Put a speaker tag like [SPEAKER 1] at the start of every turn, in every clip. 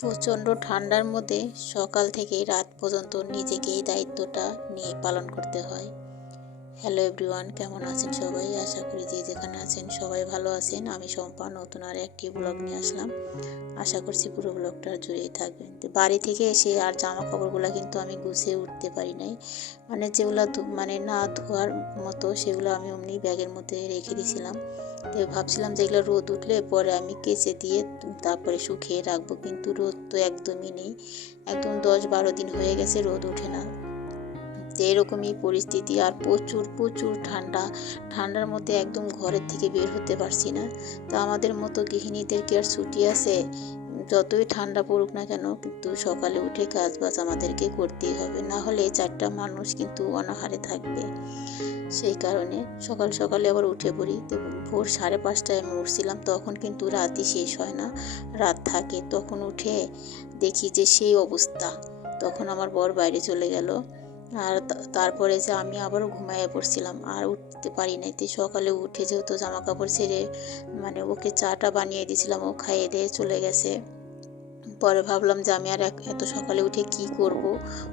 [SPEAKER 1] প্রচণ্ড ঠান্ডার মধ্যে সকাল থেকে রাত পর্যন্ত নিজেকে এই দায়িত্বটা নিয়ে পালন করতে হয়। হ্যালো এভরিওয়ান কেমন আছেন সবাই? আশা করি যে যেখানে আছেন সবাই ভালো আছেন। আমি সম্পা নতুন আর একটি ব্লগ নিয়ে আসলাম। আশা করছি পুরো ব্লগটা জুড়েই থাকবেন। তো বাড়ি থেকে এসে আর জামা কাপড়গুলো কিন্তু আমি গুছিয়ে উঠতে পারি নাই। মানে যেগুলো মানে না ধোয়ার মতো সেগুলো আমি অমনি ব্যাগের মধ্যে রেখে দিয়েছিলাম তো ভাবছিলাম যে এগুলো রোদ উঠলে পরে আমি কেচে দিয়ে তারপরে শুকিয়ে রাখব। কিন্তু রোদ তো একদমই নেই। একদম দশ বারো দিন হয়ে গেছে রোদ ওঠে না। তো এরকমই পরিস্থিতি আর প্রচুর প্রচুর ঠান্ডা। ঠান্ডার মধ্যে একদম ঘরের থেকে বের হতে পারছি না। তো আমাদের মতো গৃহিণীদের কি আর ছুটি আছে? যতই ঠান্ডা পড়ুক না কেন, কিন্তু সকালে উঠে কাজ বাজ আমাদেরকে করতেই হবে। না হলে চারটা মানুষ কিন্তু অনাহারে থাকবে। সেই কারণে সকাল সকালে আবার উঠে পড়ি। তো ভোর সাড়ে পাঁচটায় আমি উঠছিলাম, তখন কিন্তু রাতই শেষ হয় না। রাত থাকে, তখন উঠে দেখি যে সেই অবস্থা। তখন আমার বর বাইরে চলে গেল। আর তারপরে যে আমি আবারও ঘুমাইয়ে পড়ছিলাম, আর উঠতে পারি নাই। তো সকালে উঠে যেহেতু জামা কাপড় ছেড়ে মানে ওকে চাটা বানিয়ে দিয়েছিলাম ও খাইয়ে দিয়ে চলে গেছে। পরে ভাবলাম যে আমি আর এত সকালে উঠে কি করব?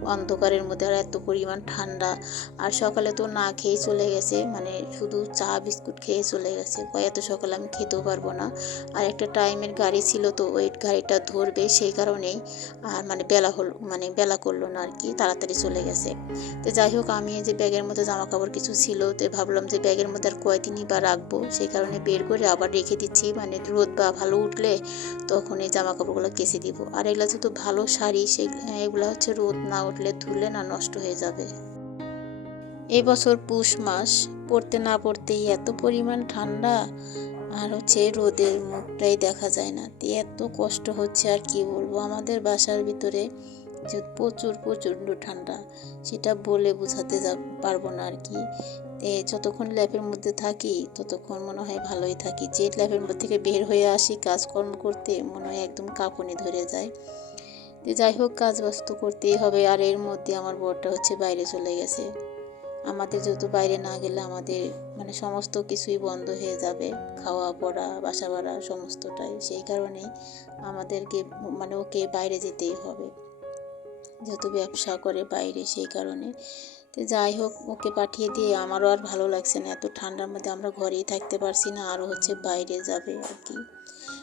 [SPEAKER 1] অন্ধকারের মধ্যে আর এত পরিমাণ ঠান্ডা। আর সকালে তো না খেয়েই চলে গেছে মানে শুধু চা, বিস্কুট খেয়ে চলে গেছে। এত সকালে আমি খেতেও পারব না। আর একটা টাইমের গাড়ি ছিল তো, ওই গাড়িটা ধরবে সেই কারণেই। আর মানে বেলা হল মানে বেলা করল না আর কি তাড়াতাড়ি চলে গেছে। তো যাই হোক, আমি যে ব্যাগের মধ্যে জামা কাপড় কিছু ছিল, তো ভাবলাম যে ব্যাগের মধ্যে আর কয়দিনই বা রাখব? সেই কারণে বের করে আবার রেখে দিচ্ছি। মানে রোদ বা ভালো উঠলে তখন এই জামা কাপড়গুলো কেসে দিব। আর এগুলো যেহেতু ভালো শাড়ি সে এগুলো হচ্ছে রোদ না উঠলে ধুলে না নষ্ট হয়ে যাবে। এই বছর পুষ মাস, পড়তে না পড়তেই এত পরিমাণ ঠান্ডা, আর হচ্ছে রোদের মুখটাই দেখা যায় না। তো এত কষ্ট হচ্ছে, আর কি বলব? আমাদের বাসার ভিতরে যে প্রচুর, প্রচণ্ড ঠান্ডা, সেটা বলে বোঝাতে পারব না আর কি। যতক্ষণ ল্যাবের মধ্যে থাকি, ততক্ষণ মনে হয় ভালোই থাকি। যে ল্যাবের মধ্যে থেকে বের হয়ে আসি কাজকর্ম করতে, মনে হয় একদম কাঁপুনি ধরে যায়। তো যাই হোক কাজ বাস্ত করতেই হবে। আর এর মধ্যে আমার বরটা হচ্ছে বাইরে চলে গেছে। আমাদের যেহেতু বাইরে না গেলে আমাদের মানে সমস্ত কিছুই বন্ধ হয়ে যাবে। খাওয়া, পড়া, বাসা ভাড়া সমস্তটাই। সেই কারণে আমাদেরকে মানে ওকে বাইরে যেতেই হবে। যেহেতু ব্যবসা করে বাইরে, সেই কারণে তো যাই হোক, ওকে পাঠিয়ে দিয়ে আমারও আর ভালো লাগছে না। এত ঠান্ডার মধ্যে আমরা ঘরেই থাকতে পারছি না আরও হচ্ছে বাইরে যাবে আর কি।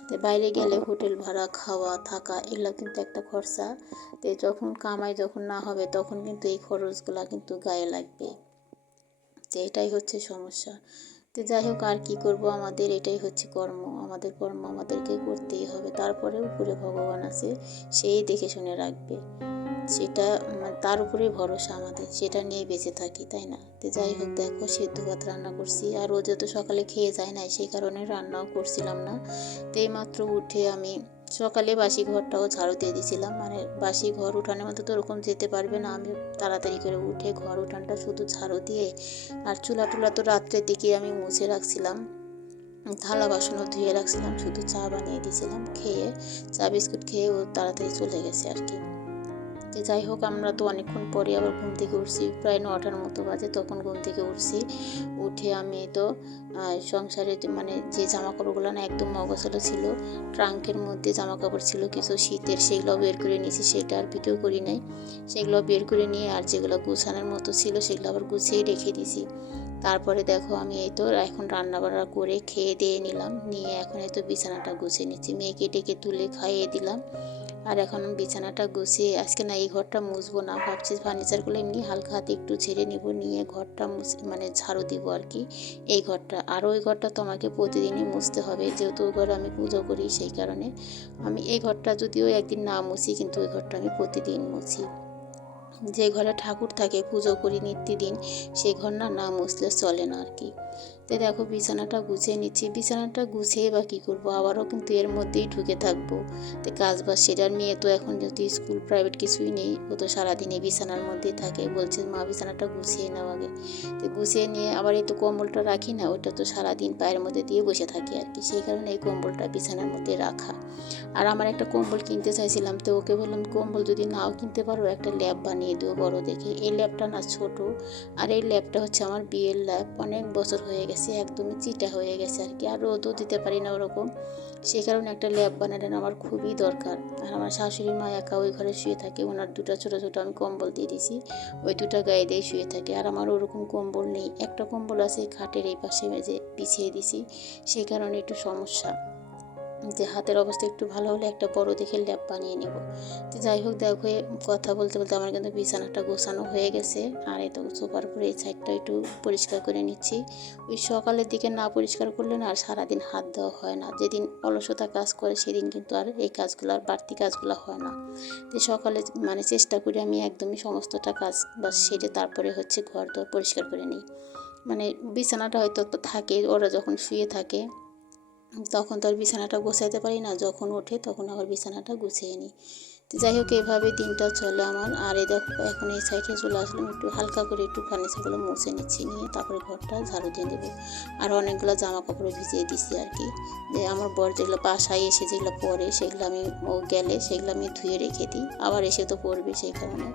[SPEAKER 1] তো বাইরে গেলে হোটেল ভাড়া, খাওয়া, থাকা, এগুলো কিন্তু একটা খরচা। তো যখন কামাই যখন না হবে, তখন কিন্তু এই খরচগুলো কিন্তু গায়ে লাগবে। তো এটাই হচ্ছে সমস্যা। তো যাই হোক, আর কি করব? আমাদের এটাই হচ্ছে কর্ম। আমাদের কর্ম আমাদেরকে করতেই হবে। তারপরে উপরে ভগবান আছে, সেই দেখে শুনে রাখবে। সেটা মানে তার উপরে ভরসা আমাদের, সেটা নিয়ে বেঁচে থাকি, তাই না? তো যাই হোক, দেখো, সেদ্ধ ভাত রান্না করছি। আর ও যেহেতু সকালে খেয়ে যায় না সেই কারণে রান্নাও করছিলাম না। তো এইমাত্র উঠে আমি সকালে বাসি ঘরটাও ঝাড়ু দিয়ে দিয়েছিলাম। মানে বাসি ঘর উঠানের মতো তো ওরকম যেতে পারবে না। আমি তাড়াতাড়ি করে উঠে ঘর উঠানটা শুধু ঝাড়ু দিয়ে আর চুলা টুলা তো রাত্রের দিকে আমি মুছে রাখছিলাম। থালা বাসনও ধুয়ে রাখছিলাম। শুধু চা বানিয়ে দিয়েছিলাম, খেয়ে, চা বিস্কুট খেয়ে ও তাড়াতাড়ি চলে গেছে আর কি। যে যাই হোক, আমরা তো অনেকক্ষণ পরে আবার ঘুম থেকে উঠছি, প্রায় নটার মতো বাজে, তখন ঘুম থেকে উঠছি। উঠে আমি তো সংসারে মানে যে জামা কাপড়গুলো না একদম অগোছালো ছিল, ট্রাঙ্কের মধ্যে জামা কাপড় ছিল, কিছু শীতের সেগুলো বের করে নিয়েছি, সেটা আর ভিডিও করি নাই। সেগুলো বের করে নিয়ে আর যেগুলো গুছানোর মতো ছিল, সেগুলো আবার গুছিয়ে রেখে দিছি তারপরে দেখো আমি এই তো এখন রান্না বান্না করে খেয়ে দিয়ে নিলাম, নিয়ে এখন এই তো বিছানাটা গুছিয়ে নিচ্ছি। মেয়েকে ডেকে তুলে খাইয়ে দিলাম। আর এখন বিছানাটা গুছিয়ে আজকে না এই ঘরটা মুছবো না, ভাবছি ফার্নিচারগুলো এমনি হালকা হাতে একটু ছেড়ে নিব, নিয়ে ঘরটা মানে ঝাড়ু দিব আর কি, এই ঘরটা। আর ওই ঘরটা তো আমাকে প্রতিদিনই মুছতে হবে, যেহেতু ওই ঘরে আমি পুজো করি সেই কারণে। আমি এই ঘরটা যদিও একদিন না মুছি, কিন্তু ওই ঘরটা আমি প্রতিদিন মুছি। যে ঘরে ঠাকুর থাকে, পুজো করি নিত্যদিন সেই ঘর না না মুছলে চলে না আর কি। তো দেখো বিছানাটা গুছিয়ে নিচ্ছি। বিছানাটা গুছিয়ে বা কী করব? আবারও কিন্তু এর মধ্যেই ঢুকে থাকব। তো কাজ বাজ সেটার মেয়ে তো এখন যদি স্কুল প্রাইভেট কিছুই নেই, ও তো সারাদিন বিছানার মধ্যেই থাকে। বলছে, মা, বিছানাটা গুছিয়ে নাও আগে। তো গুছিয়ে নিয়ে আবার এই তো কম্বলটা রাখি না, ওটা তো সারাদিন পায়ের মধ্যে দিয়ে বসে থাকি আর কি। সেই কারণে এই কম্বলটা বিছানার মধ্যে রাখা। আর আমার একটা কম্বল কিনতে চাইছিলাম, তো ওকে বললাম, কম্বল যদি নাও কিনতে পারো, একটা ল্যাব বানিয়ে দিও বড় দেখে। এই ল্যাবটা না ছোট, আর এই ল্যাবটা হচ্ছে আমার বিয়ের ল্যাব অনেক বছর হয়ে গেছে একদমই চিটা হয়ে গেছে আর কি। আর রোদও দিতে পারি না ওরকম। সে কারণে একটা ল্যাব বানালেন আমার খুবই দরকার। আর আমার শাশুড়ি মা একা ওই ঘরে শুয়ে থাকে, ওনার দুটো ছোটো ছোটো আমি কম্বল দিয়ে দিয়েছি ওই দুটো গায়ে দিয়ে শুয়ে থাকে। আর আমার ওরকম কম্বল নেই। একটা কম্বল আছে খাটের এই পাশে মেঝে পিছিয়ে দিছি সেই কারণে একটু সমস্যা। যে হাতের অবস্থা একটু ভালো হলে একটা বড় দেখে ল্যাব বানিয়ে নেব। তো যাই হোক, দেখো কথা বলতে বলতে আমার কিন্তু বিছানাটা গোছানো হয়ে গেছে। আর এই তো পরে এই সাইডটা একটু পরিষ্কার করে নিচ্ছি। ওই সকালের দিকে না পরিষ্কার করলে না আর সারাদিন হাত দেওয়া হয় না। যেদিন অলসতা কাজ করে সেদিন কিন্তু আর এই কাজগুলো, আর বাড়তি কাজগুলো হয় না। তো সকালে মানে চেষ্টা করি আমি একদমই সমস্তটা কাজ বা সেরে তারপরে হচ্ছে ঘর দর পরিষ্কার করে নিই। মানে বিছানাটা হয়তো থাকে, ওরা যখন শুয়ে থাকে তখন তো আর বিছানাটা গোছাইতে পারি না। যখন ওঠে তখন আবার বিছানাটা গুছিয়ে নিই। যাই হোক, এভাবে দিনটা চলে আমার। আর এই দেখো, এখন এই সাইডে চলে আসলাম, একটু হালকা করে একটু ফার্নিচারগুলো মুছে নিচ্ছি নিয়ে তারপরে ঘরটা ঝাড়ু দিয়ে দেবো। আর অনেকগুলো জামা কাপড় ভিজিয়ে দিছি আর কি। যে আমার বর যেগুলো বাসায় এসে যেগুলো পরে, সেগুলো আমি, ও গেলে সেগুলো আমি ধুয়ে রেখে দিই। আবার এসে তো পরবে সেই কারণে।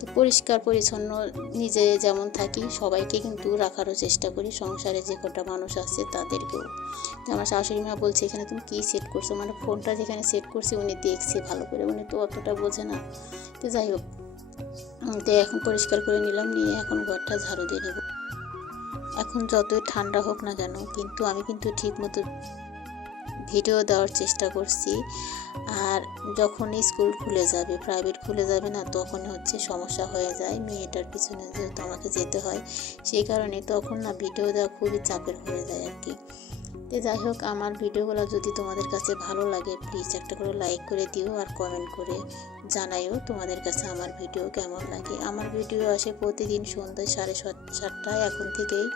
[SPEAKER 1] তো পরিষ্কার, পরিচ্ছন্ন, নিজে যেমন থাকি, সবাইকে কিন্তু রাখারও চেষ্টা করি। সংসারে যে কটা মানুষ আছে তাদেরকেও। তো আমার শাশুড়ি মা বলছে, এখানে তুমি কী সেট করছ? মানে ফোনটা যেখানে সেট করছি, উনি দেখছে ভালো করে। উনি তো অতটা বোঝে না। তো যাই হোক তো এখন পরিষ্কার করে নিলাম, নিয়ে এখন ঘরটা ঝাড়ু দিয়ে নেব। এখন যতই ঠান্ডা হোক না কেন, কিন্তু আমি কিন্তু ঠিক মতো ভিডিও দেওয়ার চেষ্টা করছি। আর যখন স্কুল খুলে যাবে, প্রাইভেট খুলে যাবে না তখন হচ্ছে সমস্যা হয়ে যায়, মেয়েটার পিছনে যেহেতু আমাকে যেতে হয়, সেই কারণে তখন না ভিডিও দেওয়া খুবই চাপের হয়ে যায় আর কি। তো যাই হোক, আমার ভিডিওগুলো যদি তোমাদের কাছে ভালো লাগে প্লিজ একটা করে লাইক করে দিও আর কমেন্ট করে জানাইও তোমাদের কাছে আমার ভিডিও কেমন লাগে। আমার ভিডিও আসে প্রতিদিন সন্ধ্যায় সাড়ে সাতটায়, এখন থেকেই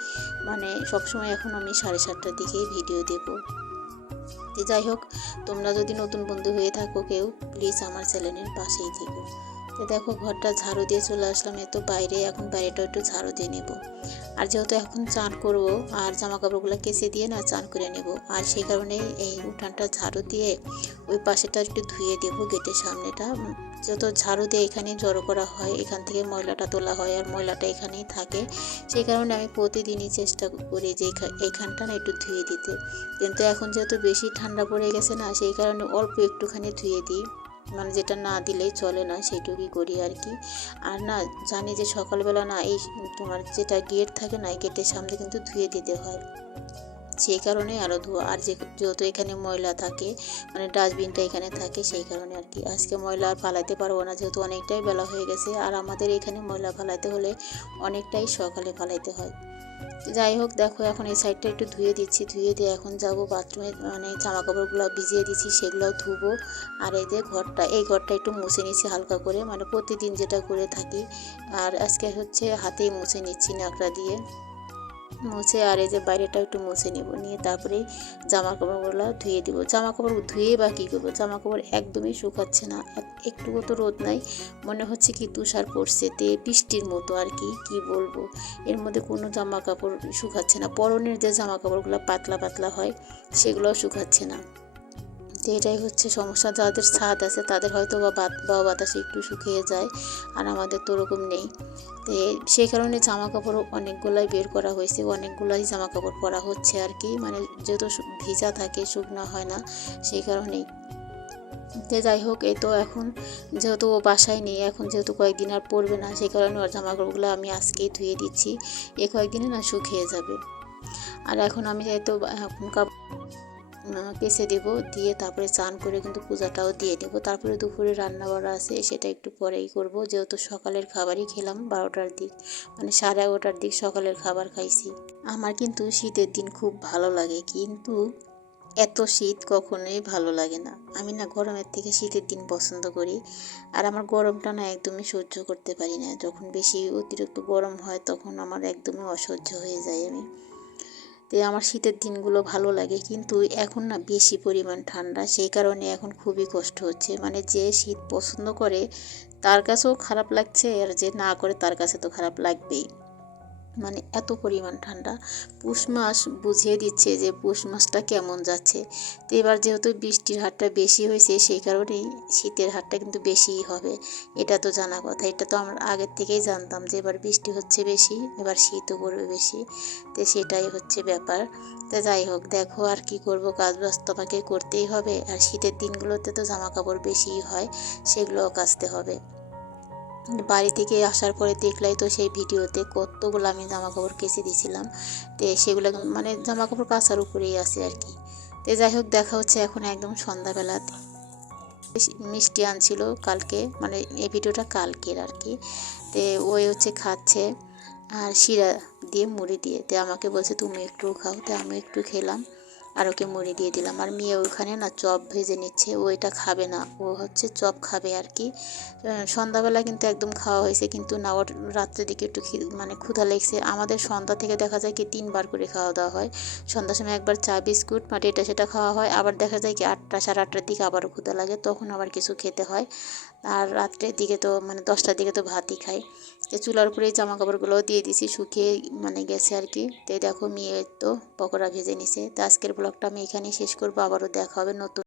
[SPEAKER 1] মানে সবসময় এখন আমি সাড়ে সাতটার দিকেই ভিডিও দেবো। যাই হোক, তোমরা যদি নতুন বন্ধু হয়ে থাকো কেউ প্লিজ আমার চ্যানেলের পাশেই থেকো। তো দেখো ঘরটা ঝাড়ু দিয়ে চলে আসলাম, এত বাইরে, এখন বাইরেটা একটু ঝাড়ু দিয়ে নেব। আর যেহেতু এখন চান করব, আর জামা কাপড়গুলো কেচে দিয়ে না চান করে নেব। আর সেই কারণে এই উঠানটা ঝাড়ু দিয়ে ওই পাশেটা একটু ধুয়ে দেবো গেটের সামনেটা। যত ঝাড়ু দিয়ে এখানেই জড়ো করা হয়, এখান থেকে ময়লাটা তোলা হয়, আর ময়লাটা এখানেই থাকে। সেই কারণে আমি প্রতিদিনই চেষ্টা করি যে এখানটা না একটু ধুয়ে দিতে। কিন্তু এখন যেহেতু বেশি ঠান্ডা পড়ে গেছে না, সেই কারণে অল্প একটুখানি ধুয়ে দিই। মানে যেটা না দিলেই চলে না, সেইটুকুই করি আর কি। আর না, জানি যে সকালবেলা না এই তোমার যেটা গেট থাকে না, এই গেটের সামনে কিন্তু ধুয়ে দিতে হয়। সেই কারণে আরও ধোয়া আর যে, যেহেতু এখানে ময়লা থাকে মানে ডাস্টবিনটা এখানে থাকে, সেই কারণে আর কি। আজকে ময়লা আর ফালাইতে পারব না, যেহেতু অনেকটাই বেলা হয়ে গেছে। আর আমাদের এখানে ময়লা ফালাইতে হলে অনেকটাই সকালে ফালাইতে হয়। যাই হোক, দেখো এখন এই সাইডটা একটু ধুয়ে দিচ্ছি, ধুয়ে দিয়ে এখন যাব বাথরুমে মানে জামা কাপড়গুলো ভিজিয়ে দিচ্ছি, সেগুলোও ধুবো। আর এই যে ঘরটা, এই ঘরটা একটু মুছে নিচ্ছি হালকা করে মানে প্রতিদিন যেটা করে থাকি। আর আজকে হচ্ছে হাতেই মুছে নিচ্ছি নাকড়া দিয়ে। মুছে আর এই যে বাইরেটা একটু মুছে নিব। নিয়ে তারপরে জামা কাপড়গুলো ধুয়ে দিব। জামা কাপড় ধুয়ে বা কী করব? জামা কাপড় একদমই শুকাচ্ছে না। একটুকু তো রোদ নাই। মনে হচ্ছে কি তুষার পড়ছে। তে বৃষ্টির মতো আর কি কি বলব? এর মধ্যে কোনো জামা কাপড় শুকাচ্ছে না। পরনের যে জামা কাপড়গুলো পাতলা পাতলা হয়, সেগুলোও শুকাচ্ছে না। তো এটাই হচ্ছে সমস্যা, যাদের ছাদ আছে তাদের হয়তো বা বা বাতাসে একটু শুকিয়ে যায় আর আমাদের তো ওরকম নেই। তো সেই কারণে জামা কাপড় অনেকগুলাই বের করা হয়েছে, অনেকগুলাই জামা কাপড় পরা হচ্ছে আর কি। মানে যেহেতু ভিজা থাকে, শুকনো হয় না, সেই কারণেই। তো যাই হোক, এই তো এখন যেহেতু ও বাসায় নেই, এখন যেহেতু কয়েকদিন আর পরবে না, সেই কারণে ওর জামা কাপড়গুলো আমি আজকেই ধুয়ে দিচ্ছি, এ কয়েকদিনে না শুকিয়ে যাবে। আর এখন আমি তো, এখন কেসে দেব, দিয়ে তারপরে চান করে কিন্তু পূজাটাও দিয়ে দেব। তারপরে দুপুরে রান্না বাড়া আছে, সেটা একটু পরেই করব। যেহেতু সকালের খাবারই খেলাম বারোটার দিক মানে সাড়ে এগারোটার দিক সকালের খাবার খাইছি। আমার কিন্তু শীতের দিন খুব ভালো লাগে, কিন্তু এত শীত কখনোই ভালো লাগে না। আমি না গরমের থেকে শীতের দিন পছন্দ করি, আর আমার গরমটা না একদমই সহ্য করতে পারি না। যখন বেশি অতিরিক্ত গরম হয়, তখন আমার একদমই অসহ্য হয়ে যায় আমি। তো আমার শীতের দিনগুলো ভালো লাগে। কিন্তু এখন না বেশি পরিমাণ ঠান্ডা, সেই কারণে এখন খুবই কষ্ট হচ্ছে। মানে যে শীত পছন্দ করে, তার কাছেও খারাপ লাগছে, আর যে না করে তার কাছে তো খারাপ লাগবেই। মানে এত পরিমাণ ঠান্ডা। পুষ মাস বুঝিয়ে দিচ্ছে যে পুষ মাসটা কেমন যাচ্ছে। তো এবার যেহেতু বৃষ্টির হারটা বেশি হয়েছে, সেই কারণেই শীতের হারটা কিন্তু বেশিই হবে। এটা তো জানা কথা। এটা তো আমরা আগের থেকেই জানতাম যে এবার বৃষ্টি হচ্ছে বেশি, এবার শীতও পড়বে বেশি। তো সেটাই হচ্ছে ব্যাপার। তো যাই হোক, দেখো আর কি করব। কাজ ব্যস্ত আমাকে করতেই হবে। আর শীতের দিনগুলোতে তো জামা কাপড় বেশিই হয়, সেগুলোও কাচতে হবে। বাড়ি থেকে আসার পরে দেখলাই তো সেই ভিডিওতে কতগুলো আমি জামা কাপড় কেচে দিয়েছিলাম। তো সেগুলো মানে জামা কাপড় কাচার উপরেই আছে আর কি। তো যাই হোক, দেখা হচ্ছে এখন একদম সন্ধ্যাবেলাতে। মিষ্টি আনছিল কালকে মানে এই ভিডিওটা কালকের আর কি। তো ওই হচ্ছে খাচ্ছে আর শিরা দিয়ে মুড়ি দিয়ে। তো আমাকে বলছে, তুমি একটু খাও। তো আমি একটু খেলাম। আর ওকে মুড়ি দিয়ে দিলাম। আর মেয়ে ওইখানে না চপ ভেজে নিচ্ছে, ও এটা খাবে না, ও হচ্ছে চপ খাবে আর কি। সন্ধ্যাবেলা কিন্তু একদম খাওয়া হয়েছে, কিন্তু না, ওর রাত্রের দিকে একটু মানে ক্ষুধা লেগছে। আমাদের সন্ধ্যা থেকে দেখা যায় কি তিনবার করে খাওয়া দাওয়া হয়। সন্ধ্যার সময় একবার চা, বিস্কুট মানে এটা সেটা খাওয়া হয়। আবার দেখা যায় কি আটটা সাড়ে আটটার দিকে আবারও ক্ষুধা লাগে, তখন আবার কিছু খেতে হয়। আর রাত্রের দিকে তো মানে দশটার দিকে তো ভাতই খাই। তো চুলার উপরে জামা কাপড়গুলোও দিয়ে দিছি, শুকিয়ে মানে গেছে আর কি। তো দেখো মেয়ে তো পকোড়া ভেজে নিছে। তো আজকের ব্লগটা আমি এখানেই শেষ করব, আবারও দেখা হবে নতুন